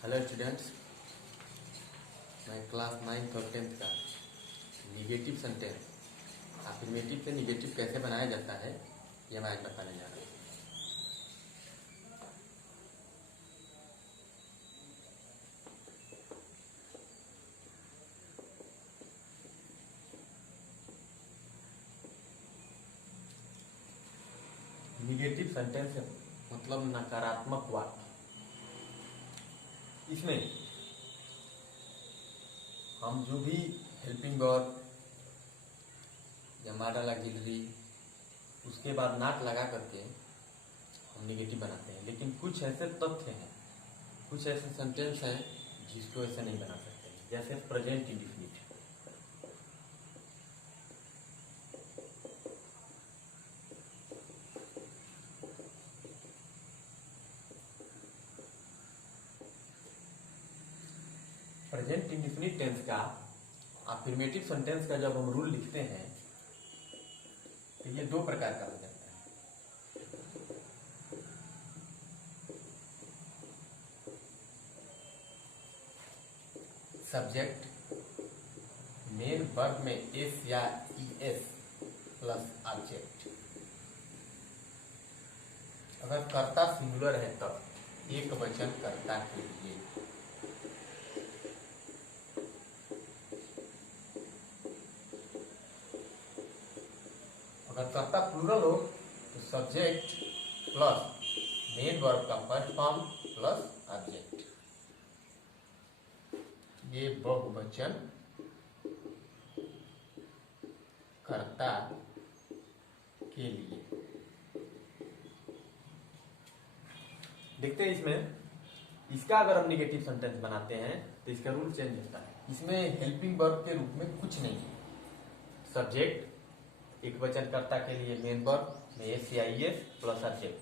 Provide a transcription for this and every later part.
Hello students, मैं class 9th और 10th का निगेटिव सेंटेंस अफर्मेटिव से निगेटिव कैसे बनाया जाता है ये मैं आज बताने जा रहा हूँ। निगेटिव सेंटेंस मतलब नकारात्मक वाक्य। इसमें हम जो भी हेल्पिंग वर्ब या मॉडल ऑक्सिलरी उसके बाद नॉट लगा करके हम निगेटिव बनाते हैं, लेकिन कुछ ऐसे तथ्य हैं, कुछ ऐसे सेंटेंस हैं जिसको ऐसे नहीं बना सकते, जैसे present indefinite. Present indefinite tense का अफर्मेटिव सेंटेंस का जब हम रूल लिखते हैं तो ये दो प्रकार का हो जाता है। सब्जेक्ट मेन वर्ब में एस या ईएस प्लस ऑब्जेक्ट। अगर कर्ता सिंगुलर है तब एक वचन कर्ता के लिए, अगर कर्ता प्लूरल हो तो सब्जेक्ट प्लस मेन वर्ब का फर्स्ट फॉर्म प्लस ऑब्जेक्ट, ये बहुवचन कर्ता के लिए। देखते हैं इसमें, इसका अगर हम निगेटिव सेंटेंस बनाते हैं तो इसका रूल चेंज होता है। इसमें हेल्पिंग वर्ब के रूप में कुछ नहीं है। सब्जेक्ट एक वचन कर्ता के लिए मेन वर्ब में एस या ईएस प्लस ऑब्जेक्ट,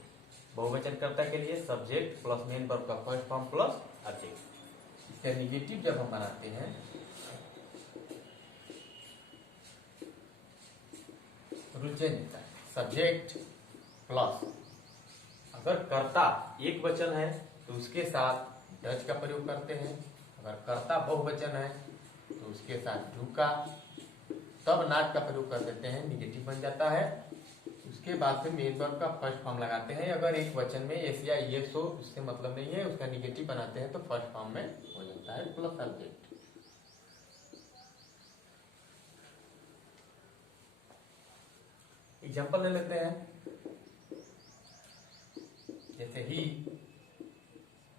बहुवचन कर्ता के लिए सब्जेक्ट प्लस मेन वर्ब का फर्स्ट फॉर्म प्लस ऑब्जेक्ट। इसका निगेटिव जब हम बनाते हैं रूल चेंज होता है। सब्जेक्ट प्लस, अगर कर्ता एक वचन है तो उसके साथ डज का प्रयोग करते हैं, अगर कर्ता बहुवचन है तो उसके साथ डू का, तब नॉट का प्रयोग कर देते हैं, निगेटिव बन जाता है। उसके बाद फिर मेन वर्ब का फर्स्ट फॉर्म लगाते हैं। अगर एक वचन में एस या ईएस हो उससे मतलब नहीं है, उसका निगेटिव बनाते हैं तो फर्स्ट फॉर्म में हो जाता है प्लस ऑब्जेक्ट। एग्जाम्पल ले लेते हैं, जैसे ही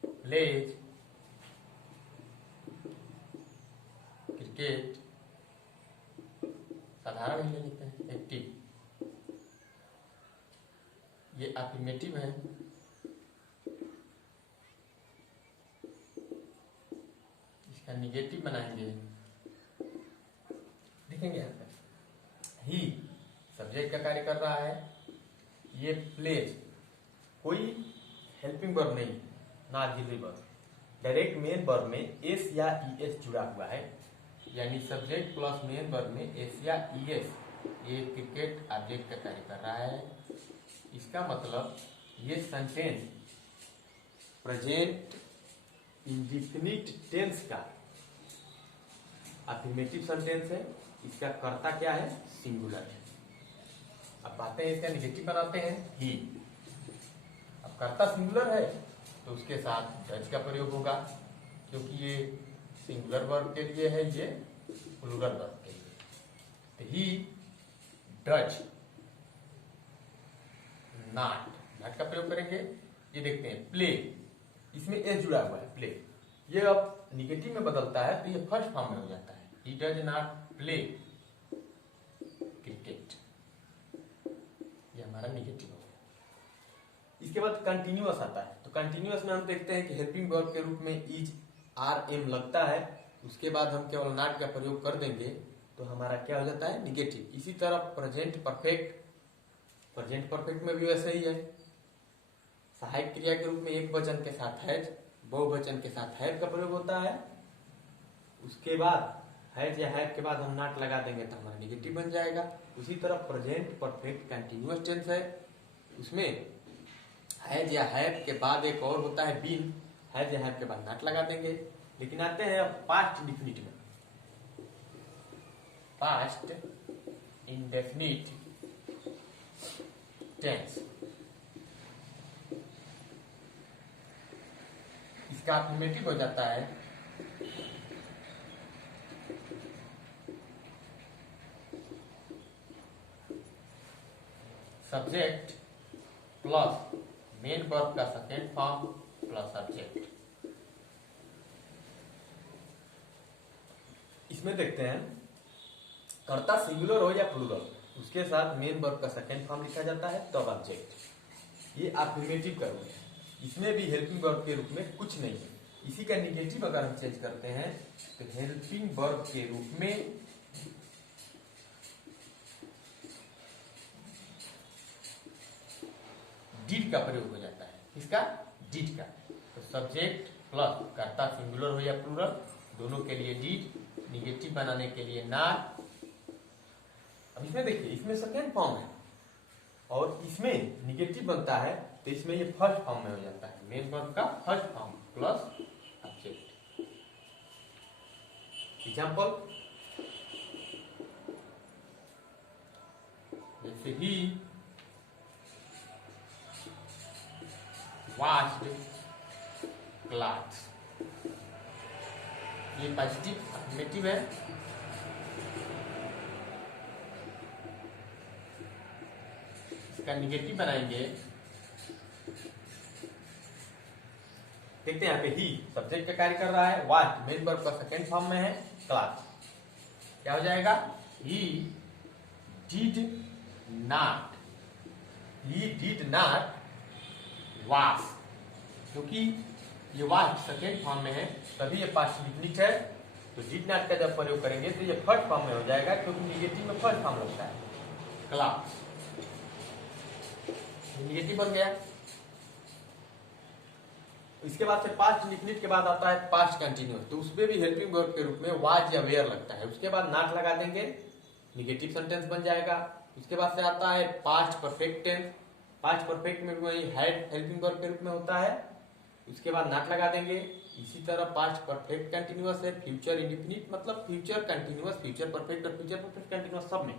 प्लेज क्रिकेट, साधारण ही ले लेते हैं एक्टिव, ये अफर्मेटिव है। इसका निगेटिव बनाएंगे, देखेंगे यहाँ पे ही सब्जेक्ट का कार्य कर रहा है, ये प्लेज कोई हेल्पिंग वर्ब नहीं, ना auxiliary verb, direct main verb में एस या ईएस जुड़ा हुआ है, यानी सब्जेक्ट प्लस मेन वर्ब में एस या ईएस, ये क्रिकेट ऑब्जेक्ट का कार्य कर रहा है। इसका मतलब ये सेंटेंस प्रेजेंट इंडेफिनिट टेंस का अफर्मेटिव सेंटेंस है। इसका कर्ता क्या है? सिंगुलर है। अब बातें इसका निगेटिव बनाते हैं ही। अब कर्ता सिंगुलर है तो उसके साथ डज का प्रयोग होगा, क्योंकि ये सिंगुलर वर्ब के लिए है, ये प्लूरल वर्ब के लिए। तो ही डज नॉट का प्रयोग करेंगे। ये देखते हैं प्ले, इसमें एस जुड़ा हुआ है, प्ले, ये अब निगेटिव में बदलता है तो ये फर्स्ट फॉर्म में हो जाता है, he does not play cricket, ये हमारा निगेटिव हो गया। इसके बाद कंटिन्यूअस आता है, तो कंटिन्यूअस में हम देखते हैं कि हेल्पिंग वर्ब के रूप में इज आर एम लगता है, उसके बाद हम केवल नॉट का प्रयोग कर देंगे तो हमारा क्या हो जाता है? निगेटिव। इसी तरह प्रेजेंट परफेक्ट, प्रेजेंट परफेक्ट में भी वैसे ही है, सहायक क्रिया के रूप में एक वचन के साथ हैज, बहुवचन के साथ हैव का प्रयोग होता है। उसके बाद हैज या हैव के बाद हम नॉट लगा देंगे तो हमारा निगेटिव बन जाएगा। उसी तरह प्रेजेंट परफेक्ट कंटिन्यूअस टेंस है, उसमें हैज या हैव के बाद एक और होता है बीन, हैज या हैव के बाद नॉट लगा देंगे। लेकिन आते हैं पास्ट इंडेफिनिट में। पास्ट इंडेफिनिट टेंस, इसका अफर्मेटिव हो जाता है सब्जेक्ट प्लस मेन वर्ब का सेकेंड फॉर्म प्लस सब्जेक्ट। इसमें देखते हैं कर्ता सिंगुलर हो या प्लूरल, उसके साथ मेन वर्ब का सेकेंड फॉर्म लिखा जाता है तब ऑब्जेक्ट। ये अफर्मेटिव का रूल है। इसमें भी हेल्पिंग वर्ब के रूप में कुछ नहीं है। इसी का निगेटिव अगर हम चेंज करते हैं तो हेल्पिंग वर्ब के रूप में डिड का प्रयोग हो जाता है। किसका? डिड का। तो सब्जेक्ट प्लस कर्ता सिंगुलर हो या प्लूरल दोनों के लिए डिड, निगेटिव बनाने के लिए नॉट। अब इसमें देखिए, इसमें सेकेंड फॉर्म है और इसमें निगेटिव बनता है तो इसमें ये फर्स्ट फॉर्म में हो जाता है। मेन वर्ब का first form plus object. Example जैसे ही washed clothes, ये पॉजिटिव अफर्मेटिव है। इसका निगेटिव बनाएंगे। देखते हैं यहाँ पे ही सब्जेक्ट का कार्य कर रहा है, वास्ट मेन वर्ब का सेकेंड फॉर्म में है, क्लास क्या हो जाएगा? He did not, he did not wash, क्योंकि ये वाश सेकेंड फॉर्म में है तभी ये पास्ट इंडेफिनिट है। तो डिड नॉट का जब प्रयोग करेंगे तो ये फर्स्ट फॉर्म में हो जाएगा, क्योंकि निगेटिव में फर्स्ट फॉर्म लगता है क्लास। निगेटिव बन गया। इसके बाद से पास्ट इंडेफिनिट के बाद आता है पास्ट कंटिन्यूअस, तो उसमें भी हेल्पिंग वर्ब के रूप में वाज या वेयर लगता है। उसके बाद नॉट लगा देंगे, निगेटिव सेंटेंस बन जाएगा। उसके बाद से आता है past perfect tense. Past perfect में वही हैड हेल्पिंग वर्ब के रूप में होता है। उसके बाद नॉट लगा देंगे। इसी तरह पास्ट परफेक्ट कंटिन्यूअस है, फ्यूचर इंडेफिनिट मतलब फ्यूचर कंटिन्यूअस, फ्यूचर परफेक्ट और फ्यूचर परफेक्ट कंटिन्यूअस सब में।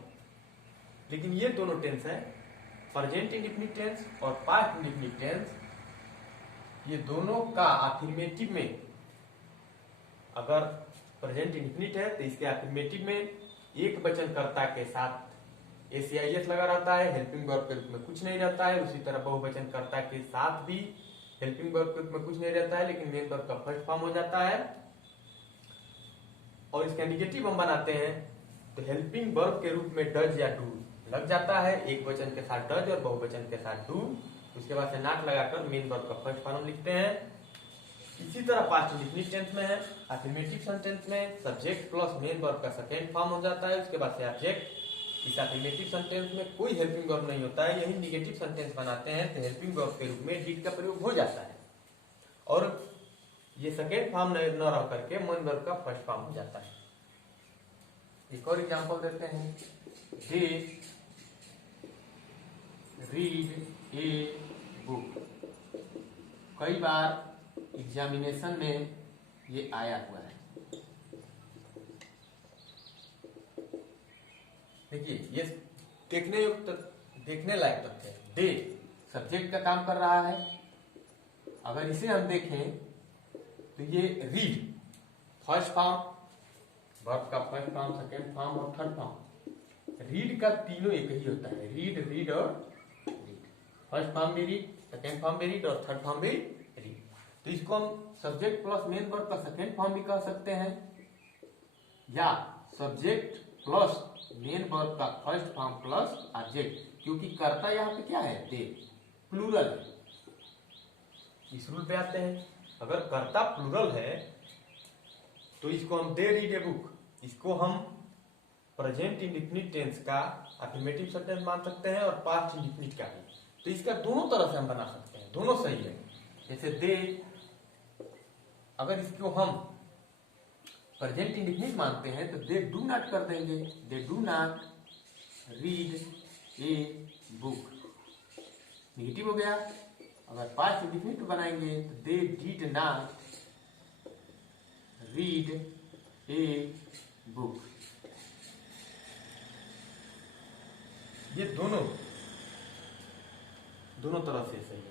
लेकिन ये दोनों टेंस है, प्रेजेंट इंडेफिनिट टेंस और पास्ट इंडेफिनिट टेंस, ये दोनों का अफर्मेटिव में अगर प्रेजेंट इंडेफिनिट है तो इसके अफर्मेटिव में एक वचन कर्ता के साथ एसीआईएस लगा रहता है, हेल्पिंग वर्ब के रूप में कुछ नहीं रहता है। उसी तरह बहुवचन कर्ता के साथ भी हेल्पिंग वर्ब के रूप में कुछ नहीं रहता है, लेकिन मेन वर्ब का फर्स्ट फॉर्म हो जाता है। और इसका निगेटिव हम बनाते हैं तो हेल्पिंग वर्ब के रूप में डज या डू लग जाता है, एक वचन के साथ डज और बहुवचन के साथ डू। उसके बाद से नॉट लगाकर मेन वर्ब का फर्स्ट फॉर्म लिखते हैं। इसी तरह पास्ट इंडेफिनिट टेंस में है, अफर्मेटिव सेंटेंस में सब्जेक्ट प्लस मेन वर्ब का सेकेंड फॉर्म हो जाता है। उसके बाद से ऑब्जेक्ट। इस अफर्मेटिव सेंटेंस में कोई हेल्पिंग वर्ब नहीं होता है, यही निगेटिव सेंटेंस बनाते हैं तो हेल्पिंग वर्ब के रूप में डिड का प्रयोग हो जाता है और ये सेकेंड फॉर्म न रह करके मेन वर्ब का फर्स्ट फॉर्म हो जाता है। एक और एग्जांपल देते हैं, दे रीड ए बुक। कई बार एग्जामिनेशन में ये आया हुआ है। देखिए ये देखने लायक तथ्य है। दे सब्जेक्ट का काम कर रहा है। अगर इसे हम देखें तो ये रीड फर्स्ट फॉर्म, वर्ब का फर्स्ट फॉर्म, सेकेंड फॉर्म और थर्ड फॉर्म। रीड का तीनों एक ही होता है, रीड रीड और रीड। फर्स्ट फॉर्म भी रीड, सेकेंड फॉर्म भी रीड और थर्ड फॉर्म भी रीड। तो इसको हम सब्जेक्ट प्लस मेन वर्ब का सेकेंड फॉर्म भी कह सकते हैं या सब्जेक्ट प्लस मेन वर्ब का फर्स्ट फॉर्म प्लस ऑब्जेक्ट, क्योंकि कर्ता यहाँ पे क्या है? दे, प्लूरल है। इस रूल पे आते हैं, अगर कर्ता प्लूरल है तो इसको हम दे रीड ए बुक, इसको हम प्रेजेंट इंडेफिनिट टेंस का अफर्मेटिव सेंटेंस मान सकते हैं और पास्ट इंडेफिनिट का भी। तो इसका दोनों तरह से हम बना सकते हैं, दोनों सही है। जैसे दे, अगर इसको हम प्रेजेंट इंडेफिनिट मानते हैं तो दे डू नॉट कर देंगे, they do not read a book, negative हो गया। अगर पास्ट इंडिफिनिट बनाएंगे तो they did not read a book. ये दोनों तरह से सही है।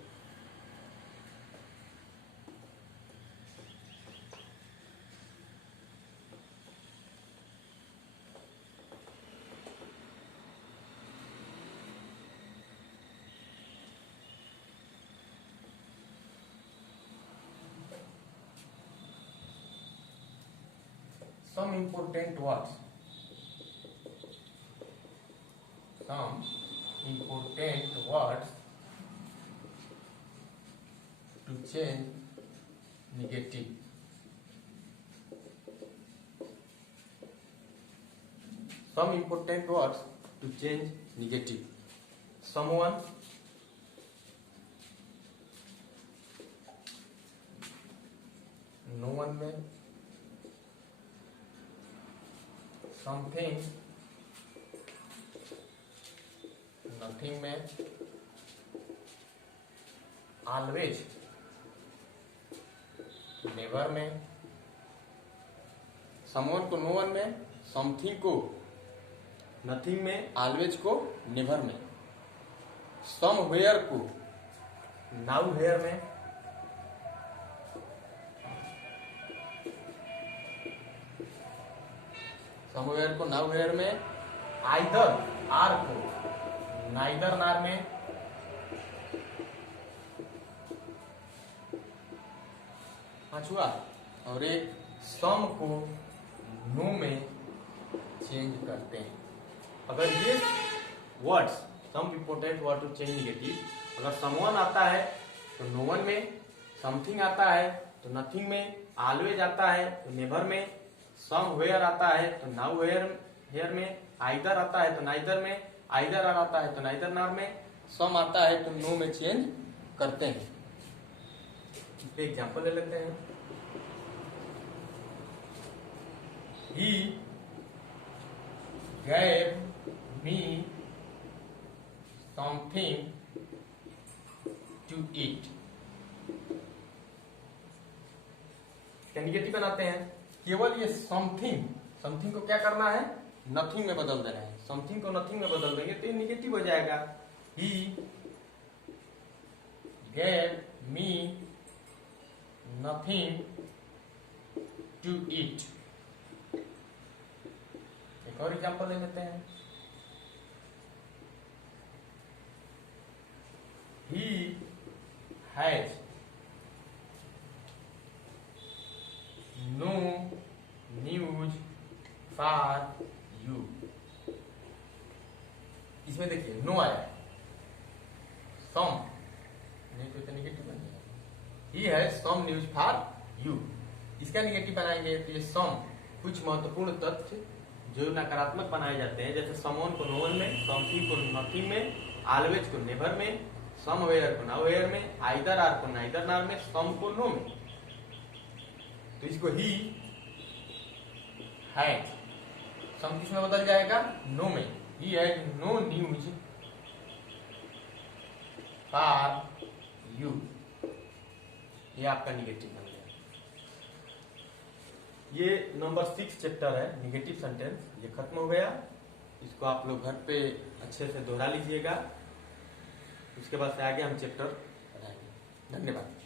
Some important words. Some important words to change negative. Some important words to change negative. Someone, no one में, something, nothing में, always, never में, someone को no one में, something को nothing में, always को never में, somewhere को nowhere में, somewhere को nowhere में, either आर को नाइदर नार में, पांचवा, और एक सम को नो में चेंज करते हैं। अगर ये words some important word to change negative, अगर समवन आता है तो नो वन में, समथिंग आता है तो नथिंग में, ऑलवेज आता है तो नेवर में, समवेयर आता है तो नाउ हेयर में, आइदर आता है तो नाइदर में, आइदर आर आता है तो नाइदर नार में, सम आता है तो नो में चेंज करते हैं। एग्जाम्पल ले लेते हैं। He gave me something to eat. क्या निगेटिव बनाते हैं? केवल ये समथिंग को क्या करना है? नथिंग में बदल देना है। समथिंग को नथिंग में बदल देंगे तो ये निगेटिव हो जाएगा। He gave me nothing to eat. एक और एग्जाम्पल ले लेते हैं। He has no news for you. इसमें देखिए नो आया, सम नहीं तो निगेटिव बन जाएगा। He has some news for you. इसका निगेटिव बनाएंगे तो ये सम कुछ महत्वपूर्ण तथ्य जो नकारात्मक बनाए जाते हैं, जैसे समवन को नोवन में, समथिंग को नथिंग में, ऑलवेज को नेवर में, समवेयर को नाउवेयर में, आइदर आर को नाइदर नार में, सम को नो में। तो इसको ही हैज, सम किस में बदल जाएगा? नो में। He has no news for you, ये आपका निगेटिव बन गया। ये नंबर 6 चैप्टर है निगेटिव सेंटेंस, ये खत्म हो गया। इसको आप लोग घर पे अच्छे से दोहरा लीजिएगा। उसके बाद से आगे हम चैप्टर पढ़ाएंगे। धन्यवाद।